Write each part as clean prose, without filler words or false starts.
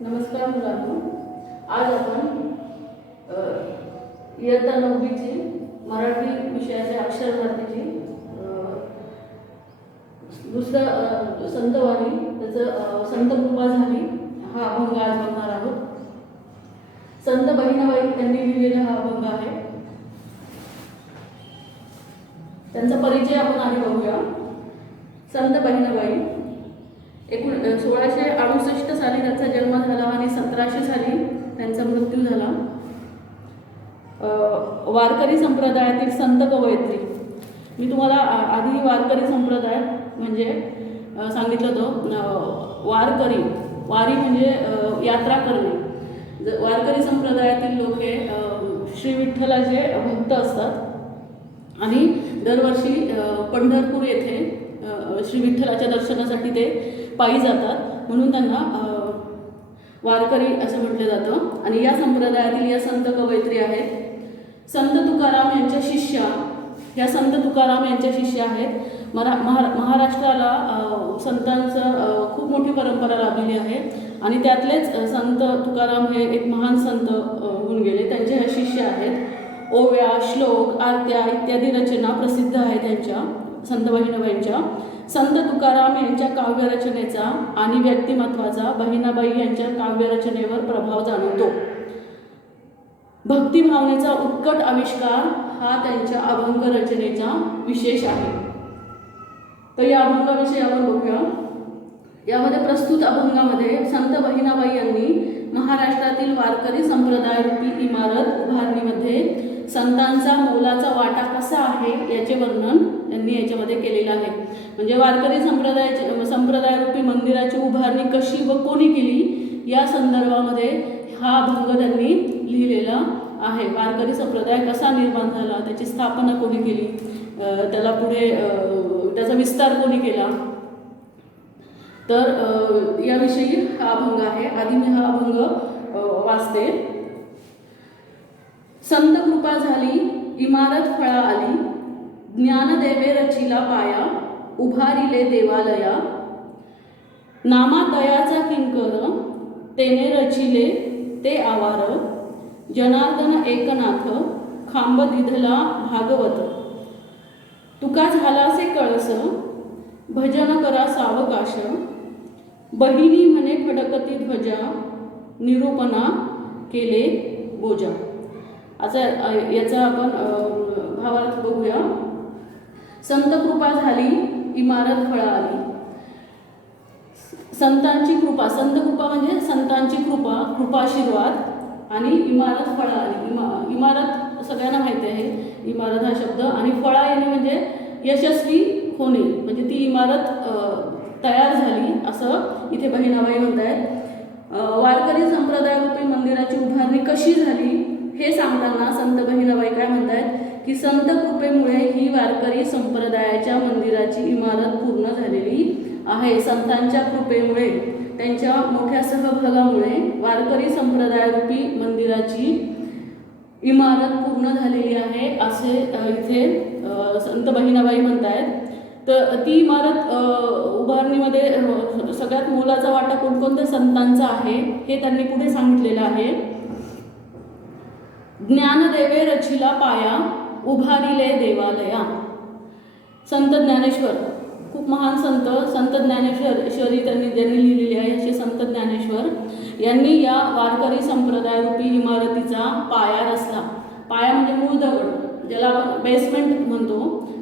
नमस्कार मुलांनो, आज आपण इयत्ता 9वीची मराठी विषयाच्या अक्षर भारतीची दुसरा संतवाणी त्याचं संत कृपा झाली हा अभंग आज बघणार आहोत. संत बहिणाबाई यांनी लिहिलेला हा अभंग आहे. त्यांचा परिचय आपण आधी बघूया. संत बहिणाबाई 1668 साली त्यांचा जन्म झाला आणि 1700 साली त्यांचा मृत्यू झाला. वारकरी संप्रदायातील संत कवयित्री. मी तुम्हाला आधी वारकरी संप्रदाय म्हणजे सांगितलं होतं. वारी म्हणजे यात्रा करणे. वारकरी संप्रदायातील लोक हे श्री विठ्ठलाचे भक्त असतात आणि दरवर्षी पंढरपूर येथे श्री विठ्ठलाच्या दर्शनासाठी ते पायी जातात, म्हणून त्यांना वारकरी असं म्हटलं जातं. आणि या संप्रदायातील या संत कवयित्री आहेत. संत तुकाराम यांच्या शिष्या, ह्या संत तुकाराम यांच्या शिष्या आहेत. महाराष्ट्राला संतांचं खूप मोठी परंपरा लाभलेली आहे आणि त्यातलेच संत तुकाराम हे एक महान संत होऊन गेले. त्यांचे ह्या शिष्य आहेत. ओव्या, श्लोक, आरत्या इत्यादी रचना प्रसिद्ध आहेत त्यांच्या संत बहिणाबाईंच्या. संत तुकाराम यांच्या काव्यरचनेचा आणि व्यक्तिमत्वाचा बहिणाबाई यांच्या काव्यरचनेवर प्रभाव जाणवतो. भक्तिभावनेचा उत्कट आविष्कार हा त्यांच्या अभंग रचनेचा विशेष आहे. तर या अभंगाविषयी आपण बघूया. यामध्ये प्रस्तुत अभंगामध्ये संत बहिणाबाई यांनी महाराष्ट्रातील वारकरी संप्रदाय रूपी इमारत उभारणीमध्ये संतांचा मोलाचा वाटा कसा आहे याचे वर्णन त्यांनी याच्यामध्ये केलेलं आहे. म्हणजे वारकरी संप्रदाय रूपी मंदिराची उभारणी कशी व कोणी केली या संदर्भामध्ये हा अभंग त्यांनी लिहिलेला आहे. वारकरी संप्रदाय कसा निर्माण झाला, त्याची स्थापना कोणी केली, त्याला पुढे त्याचा विस्तार कोणी केला, तर याविषयी हा अभंग आहे. आधी मी हा अभंग वाचते. संत कृपा झाली इमारत फळा आली, ज्ञानदेवे रचिला पाया, उभारिले देवालया. नामा दयाचा किंकर तेने रचिले ते आवार, जनार्दन एकनाथ खांब दिधला भागवत. तुका झालासे कळस भजन करा सावकाश, बहिणी म्हणे फडकती ध्वजा, निरूपणा केले बोजा. आता याचा आपण भावार्थ बघूया. संत कृपा झाली इमारत फळा आली. संतांची कृपा, संत कृपा म्हणजे संतांची कृपाशीर्वाद आणि इमारत फळा आली. इमारत सगळ्यांना माहिती आहे, इमारत हा शब्द. आणि फळा येणे म्हणजे यशस्वी होणे, म्हणजे ती इमारत तयार झाली असं इथे बहिणाबाई म्हणत आहेत. वारकरी संप्रदाय रूपी मंदिराची उभारणी कशी झाली हे सांगताना संत बहिणाबाई काय म्हणतात की संत कृपेमुळे ही वारकरी संप्रदायाच्या मंदिराची इमारत पूर्ण झालेली आहे. संतांच्या कृपेमुळे, त्यांच्या मोठ्या सहभागामुळे वारकरी संप्रदाय रूपी मंदिराची इमारत पूर्ण झालेली आहे असे इथे संत बहिणाबाई म्हणतायत. तर ती इमारत उभारणीमध्ये सगळ्यात मोलाचा वाटा कोणकोणत्या संतांचा आहे हे त्यांनी पुढे सांगितलेलं आहे. ज्ञानदेवे रचिला पाया, उभारिले देवालया. संत ज्ञानेश्वर, खूप महान संत ज्ञानेश्वरी ज्यांनी लिहिलेली आहे असे संत ज्ञानेश्वर यांनी या वारकरी संप्रदाय रूपी इमारतीचा पाया रचला. पाया म्हणजे मूळ दगड, ज्याला आपण बेसमेंट म्हणतो.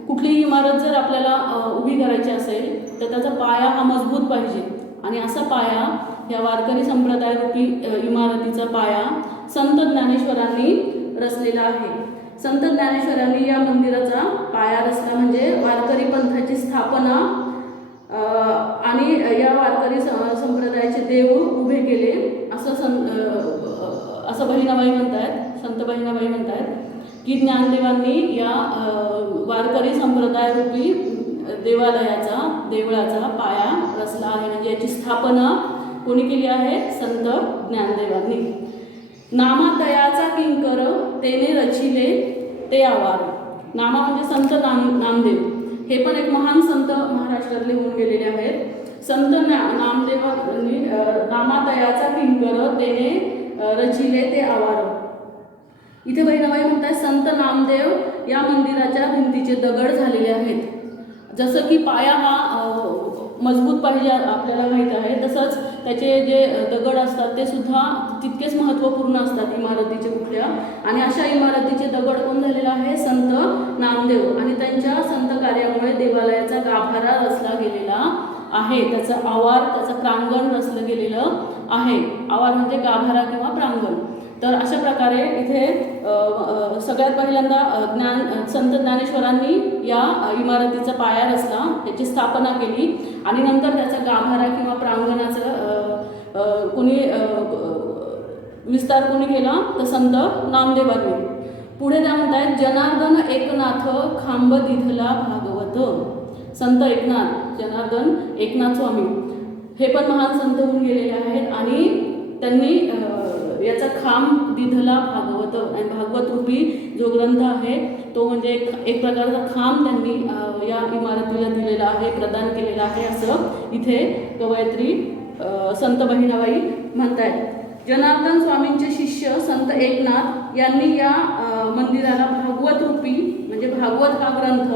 कुठलीही इमारत जर आपल्याला उभी करायची असेल तर त्याचा पाया हा मजबूत पाहिजे आणि असा पाया या वारकरी संप्रदाय रूपी इमारतीचा पाया संत ज्ञानेश्वरांनी रचलेला आहे. संत ज्ञानेश्वरांनी या मंदिराचा पाया रचला म्हणजे वारकरी पंथाची स्थापना आणि या वारकरी संप्रदायाचे देऊळ उभे केले असं बहिणाबाई म्हणतात. संत बहिणाबाई म्हणतात की ज्ञानदेवांनी या वारकरी संप्रदाय रूपी देवळाचा पाया रचला आहे. म्हणजे याची स्थापना कोणी केली आहे? संत ज्ञानदेवांनी. नामा दयाचा किंकर तेने रचिले ते आवार. नामा म्हणजे संत नामदेव, हे पण एक महान संत महाराष्ट्रातले होऊन गेलेले आहेत. संत नामदेवांनी नामातयाचा किंकर तेने रचिले ते आवार. इथे बहिणाबाई म्हणतात संत नामदेव या मंदिराच्या भिंतीचे दगड झालेले आहेत. जसं की पाया हा मजबूत पाहिजे आपल्याला माहीत आहे, तसंच त्याचे जे दगड असतात ते सुद्धा तितकेच महत्त्वपूर्ण असतात इमारतीचे कुठल्या. आणि अशा इमारतीचे दगड कोण झालेला आहे? संत नामदेव. आणि त्यांच्या संत कार्यामुळे देवालयाचा गाभारा रचला गेलेला आहे, त्याचं आवार, त्याचं प्रांगण रचलं गेलेलं आहे. आवार म्हणजे गाभारा किंवा प्रांगण. तर अशा प्रकारे इथे सगळ्यात पहिल्यांदा संत ज्ञानेश्वरांनी या इमारतीचा पाया रचला, त्याची स्थापना केली आणि नंतर त्याचा गाभारा किंवा प्रांगणाचं कोणी विस्तार कोणी केला? तर संत नामदेवांनी. पुढे त्या म्हणतायत जनार्दन एकनाथ खांब दिधला भागवत. संत एकनाथ, जनार्दन एकनाथ स्वामी हे पण महान संत होऊन गेलेले आहेत आणि त्यांनी याचा खांब दिधला भागवत. आणि भागवत रूपी जो ग्रंथ आहे तो म्हणजे एक प्रकारचा खांब त्यांनी या इमारतीला दिलेला आहे, प्रदान केलेला आहे, असं इथे कवयित्री संत बहिणाबाई म्हणतायत. जनार्दन स्वामींचे शिष्य संत एकनाथ यांनी या मंदिराला भागवत रूपी म्हणजे भागवत हा ग्रंथ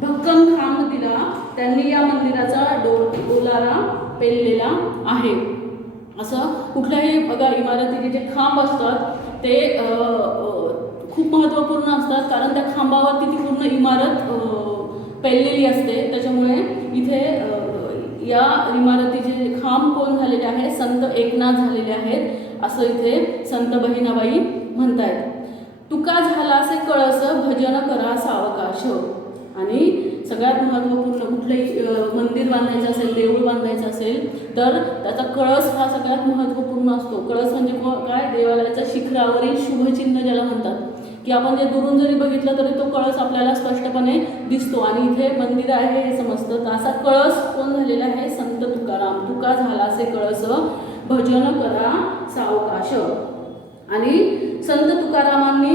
भक्कम खांब दिला. त्यांनी या मंदिराचा डोलारा पेललेला आहे. असं कुठल्याही बघा इमारतीचे जे खांब असतात ते खूप महत्त्वपूर्ण असतात, कारण त्या खांबावरती ती पूर्ण इमारत पेललेली असते. त्याच्यामुळे इथे या इमारतीचे खांब कोण झालेले आहे? संत एकनाथ झालेले आहेत, असं इथे संत बहिणाबाई म्हणतायत. तुका झाला असे कळस भजन करा सावकाश. आणि सगळ्यात महत्त्वपूर्ण कुठलंही मंदिर बांधायचं असेल, देऊळ बांधायचं असेल तर त्याचा कळस हा सगळ्यात महत्त्वपूर्ण असतो. कळस म्हणजे काय? देवालयाच्या शिखरावरील शुभचिन्ह ज्याला म्हणतात, की आपण जे दुरून जरी बघितलं तरी तो कळस आपल्याला स्पष्टपणे दिसतो आणि इथे मंदिर आहे हे समजतं. तर असा कळस कोण झालेला आहे? संत तुकाराम. तुका झाला असे कळस भजन करा सावकाश. आणि संत तुकारामांनी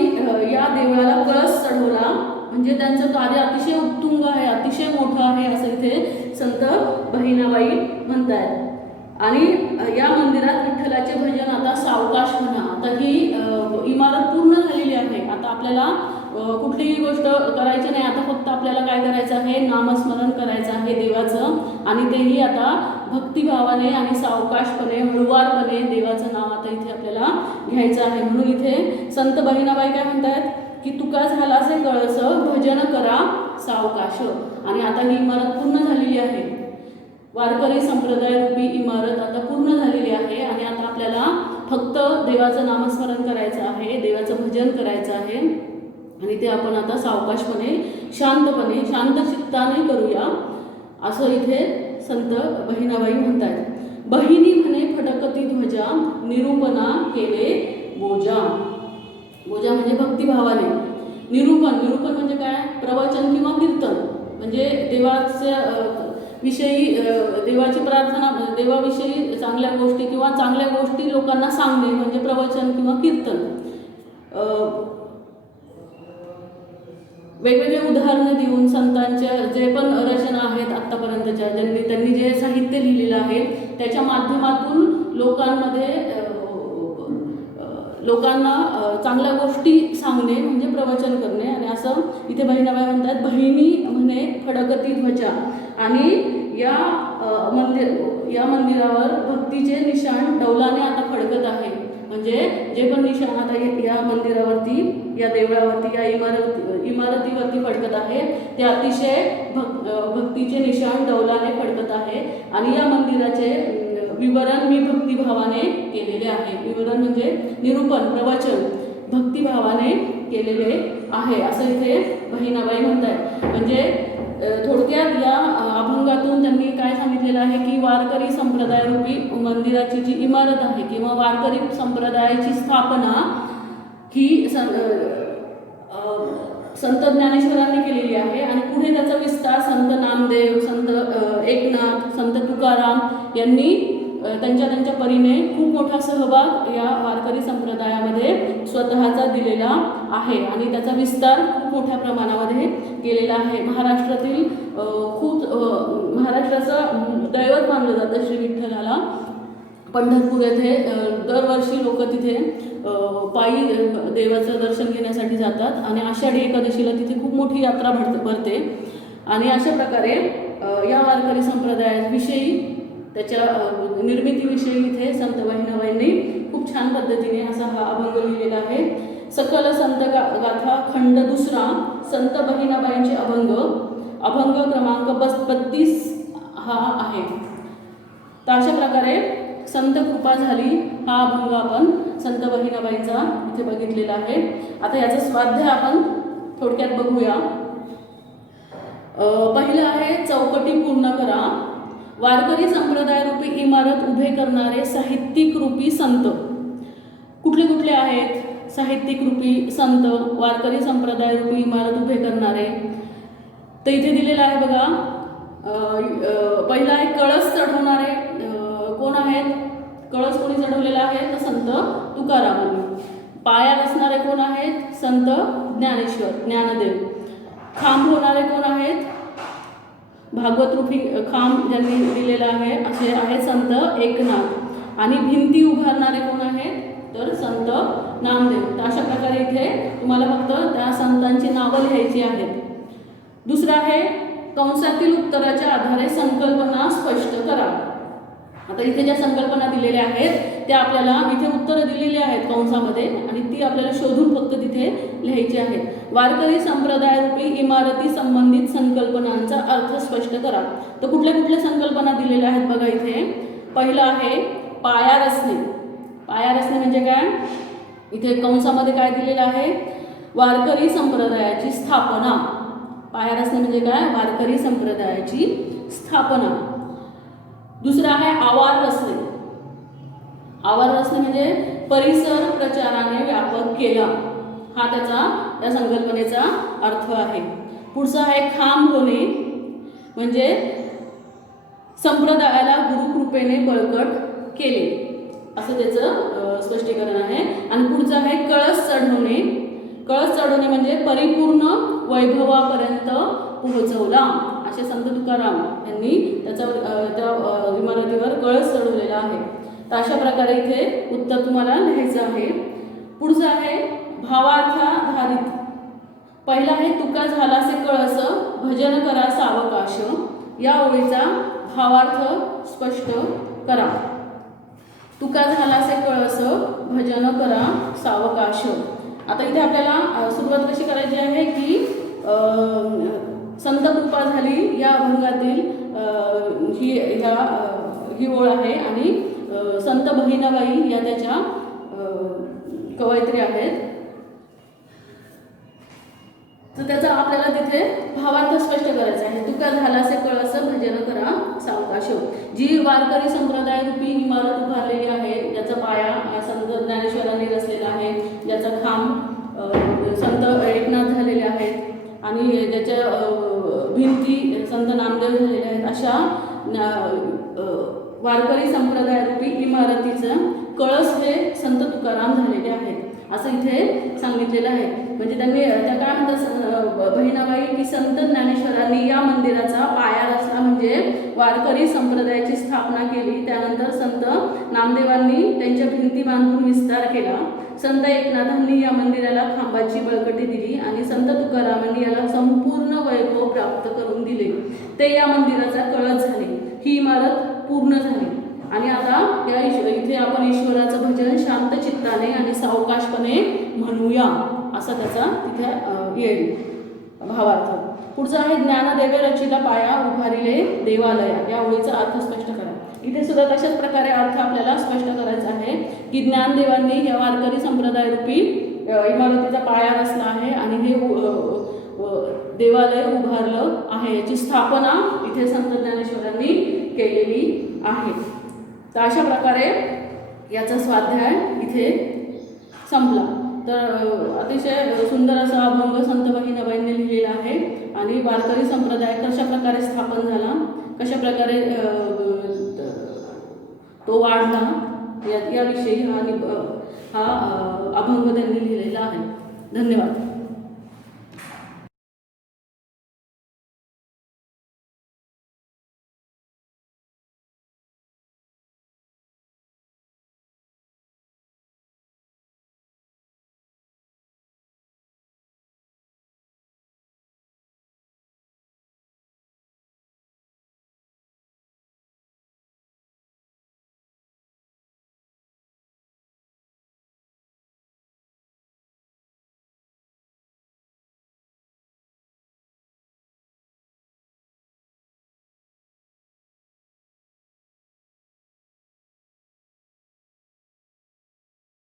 या देवळाला कळस चढवला म्हणजे त्यांचं कार्य अतिशय उत्तुंग आहे, अतिशय मोठं आहे, असं इथे संत बहिणाबाई म्हणतात. आणि या मंदिरात विठ्ठलाचे भजन आता सावकाश म्हणा. आता ही इमारत पूर्ण झालेली आहे. आता आपल्याला कुठलीही गोष्ट करायची नाही, आता फक्त आपल्याला काय करायचं आहे? नामस्मरण करायचं आहे देवाचं. आणि तेही आता भक्तिभावाने आणि सावकाशपणे, हळुवारपणे देवाचं नाव आता इथे आपल्याला घ्यायचं आहे. म्हणून इथे संत बहिणाबाई काय म्हणतात की तुका झाला असे कळस भजन करा सावकाश. आणि आता ही इमारत पूर्ण झालेली आहे. वारकरी संप्रदाय रूपी इमारत आता पूर्ण झालेली आहे आणि आता आपल्याला फक्त देवाचं नामस्मरण करायचं आहे, देवाचं भजन करायचं आहे. आणि ते आपण आता सावकाशपणे, शांतपणे, शांत चित्ताने करूया, असं इथे संत बहिणाबाई म्हणतात. बहिणी म्हणे फडकती ध्वजा निरूपणा केले बोजा. बोजा म्हणजे भक्तिभावाने. निरूपण म्हणजे काय? प्रवचन किंवा कीर्तन. म्हणजे देवाच्या विषयी, देवाची प्रार्थना, देवाविषयी चांगल्या गोष्टी किंवा चांगल्या गोष्टी लोकांना सांगणे म्हणजे प्रवचन किंवा कीर्तन. वेगवेगळे उदाहरणं देऊन संतांच्या जे पण रचना आहेत आत्तापर्यंतच्या, त्यांनी जे साहित्य लिहिलेलं आहे त्याच्या माध्यमातून लोकांना चांगल्या गोष्टी सांगणे म्हणजे प्रवचन करणे. आणि असं इथे बहिणाबाई म्हणतात बहिणी म्हणे फडकती ध्वजा. आणि या मंदिरावर भक्तीचे निशाण डौलाने आता फडकत आहे. म्हणजे जे पण निशाण आता या मंदिरावरती, या देवळावरती, या इमारतीवरती फडकत आहे ते अतिशय भक्तीचे निशाण डौलाने फडकत आहे. आणि या मंदिराचे विवरण मी भक्तिभावाने केलेले आहे. विवरण म्हणजे निरूपण, प्रवचन भक्तिभावाने केलेले आहे, असं इथे बहिणाबाई म्हणतात. म्हणजे थोडक्यात या अभंगातून त्यांनी काय सांगितलेलं आहे की वारकरी संप्रदाय रूपी मंदिराची जी इमारत आहे किंवा वारकरी संप्रदायाची स्थापना ही संत ज्ञानेश्वरांनी केलेली आहे. आणि पुढे त्याचा विस्तार संत नामदेव, संत एकनाथ, संत तुकाराम यांनी त्यांच्या परीने खूप मोठा सहभाग या वारकरी संप्रदायामध्ये स्वतःचा दिलेला आहे आणि त्याचा विस्तार खूप मोठ्या प्रमाणामध्ये केलेला आहे. महाराष्ट्रातील महाराष्ट्राचं दैवत मानलं जातं श्री विठ्ठलाला. पंढरपूर येथे दरवर्षी लोक तिथे पायी देवाचं दर्शन घेण्यासाठी जातात आणि आषाढी एकादशीला तिथे खूप मोठी यात्रा भरते. आणि अशा प्रकारे या वारकरी संप्रदायाविषयी, त्याच्या निर्मितीविषयी इथे संत बहिणाबाईंनी खूप छान पद्धतीने असा हा अभंग लिहिलेला आहे. सकल संत गाथा खंड 2 संत बहिणाबाईंचे अभंग क्रमांक 32 हा आहे. तर अशा प्रकारे संत कृपा झाली हा अभंग आपण संत बहिणाबाईंचा इथे बघितलेला आहे. आता याचा स्वाध्याय आपण थोडक्यात बघूया. पहिलं आहे चौकटी पूर्ण करा. वारकरी संप्रदाय रूपी इमारत उभे करणारे साहित्यिक रूपी संत कुठले कुठले आहेत? साहित्यिक रूपी संत, वारकरी संप्रदाय रूपी इमारत उभे करणारे. तर इथे दिलेलं आहे बघा. पहिला आहे कळस चढवणारे. कोण आहेत? कळस कोणी चढवलेला आहे? तर संत तुकारामांनी. पायार असणारे कोण आहेत? संत ज्ञानेश्वर, ज्ञानदेव. खांब होणारे कोण आहेत? भागवत रूपी खांब ज्यांनी दिलेला आहे असे आहे संत एकनाथ. आणि भिंती उभारणारे कोण आहेत? तर संत नामदेव. तर अशा प्रकारे इथे तुम्हाला फक्त त्या संतांची नावं लिहायची आहेत. दुसरं आहे कंसातील उत्तराच्या आधारे संकल्पना स्पष्ट करा. आता इथे ज्या संकल्पना दिलेल्या आहेत त्या आपल्याला इथे उत्तरं दिलेली आहेत कंसामध्ये आणि ती आपल्याला शोधून फक्त तिथे लिहायची आहेत. वारकरी संप्रदाय रूपी इमारती संबंधित संकल्पनांचा अर्थ स्पष्ट करा. तर कुठल्या कुठल्या संकल्पना दिलेल्या आहेत बघा इथे. पहिलं आहे पाया रचणे. पाया रचणे म्हणजे काय? इथे कंसामध्ये काय दिलेलं आहे? वारकरी संप्रदायाची स्थापना. पाया रचणे म्हणजे काय? वारकरी संप्रदायाची स्थापना. दुसरं आहे आवार रचणे. आवार रचणे म्हणजे परिसर प्रचाराने व्यापक केला. हा त्या संकल्पनेचा अर्थ आहे. पुढचा आहे खांब होणे म्हणजे संप्रदायाला गुरुकृपेने बळकट केले असं त्याचं स्पष्टीकरण आहे. आणि पुढचं आहे कळस चढवणे. कळस चढवणे म्हणजे परिपूर्ण वैभवापर्यंत पोहोचवला असे संत तुकाराम यांनी त्या इमारतीवर कळस चढवलेला आहे. तर अशा प्रकारे इथे उत्तर तुम्हाला लिहायचं आहे. पुढचं आहे भावार्थाधारित. पहिला आहे तुका झालासे कळस भजन करा सावकाश. या ओळीचा भावार्थ स्पष्ट करा. तुका झालासे कळस भजन करा सावकाश. आता इथे आपल्याला सुरुवात कशी करायची आहे की संत कृपा झाली या अभंगातील ही ओळ आहे आणि संत बहिणाबाई या त्याच्या कवयित्री आहेत. तर त्याचा आपल्याला तिथे भावार्थ स्पष्ट करायचा आहे. तुका झालासे कळस भजन करा सावकाश. जी वारकरी संप्रदाय रूपी इमारत उभारलेली आहे, ज्याचा पाया संत ज्ञानेश्वरांनी रचलेला आहे, ज्याचा खांब संत एकनाथ झालेले आहेत आणि ज्याच्या भिंती संत नामदेव झालेल्या आहेत, अशा वारकरी संप्रदाय रूपी इमारतीचं कळस हे संत तुकाराम झालेले आहेत असं इथे सांगितलेलं आहे. म्हणजे त्या काय म्हणतात बहिणाबाई की संत ज्ञानेश्वरांनी या मंदिराचा पाया रचला म्हणजे वारकरी संप्रदायाची स्थापना केली. त्यानंतर संत नामदेवांनी त्यांच्या भिंती बांधून विस्तार केला. संत एकनाथांनी या मंदिराला खांबाची बळकटी दिली आणि संत तुकारामांनी याला संपूर्ण वैभव प्राप्त करून दिले. ते या मंदिराचा कळस झाले. ही इमारत पूर्ण झाली आणि आता या इथे आपण ईश्वराचं भजन शांत चित्ताने आणि सावकाशपणे म्हणूया असं त्याचा तिथे येईल भावार्थ. पुढचा आहे ज्ञानदेवे रचिला पाया उभारिले देवालया. या ओळीचा अर्थ स्पष्ट करा. इथे सुद्धा तशाच प्रकारे अर्थ आपल्याला स्पष्ट करायचा आहे की ज्ञानदेवांनी या वारकरी संप्रदाय रूपी इमारतीचा पाया रचला आहे आणि हे देवालय उभारलं आहे. याची स्थापना इथे संत ज्ञानेश्वरांनी केलेली आहे. तर अशा प्रकारे याचा स्वाध्याय इथे संपला. तर अतिशय सुंदर असा अभंग संत बहिणाबाईंनी लिहिलेला आहे आणि वारकरी संप्रदाय कशा प्रकारे स्थापन झाला, कशा प्रकारे तो वाढला याविषयी हा अभंग त्यांनी लिहिलेला आहे. धन्यवाद.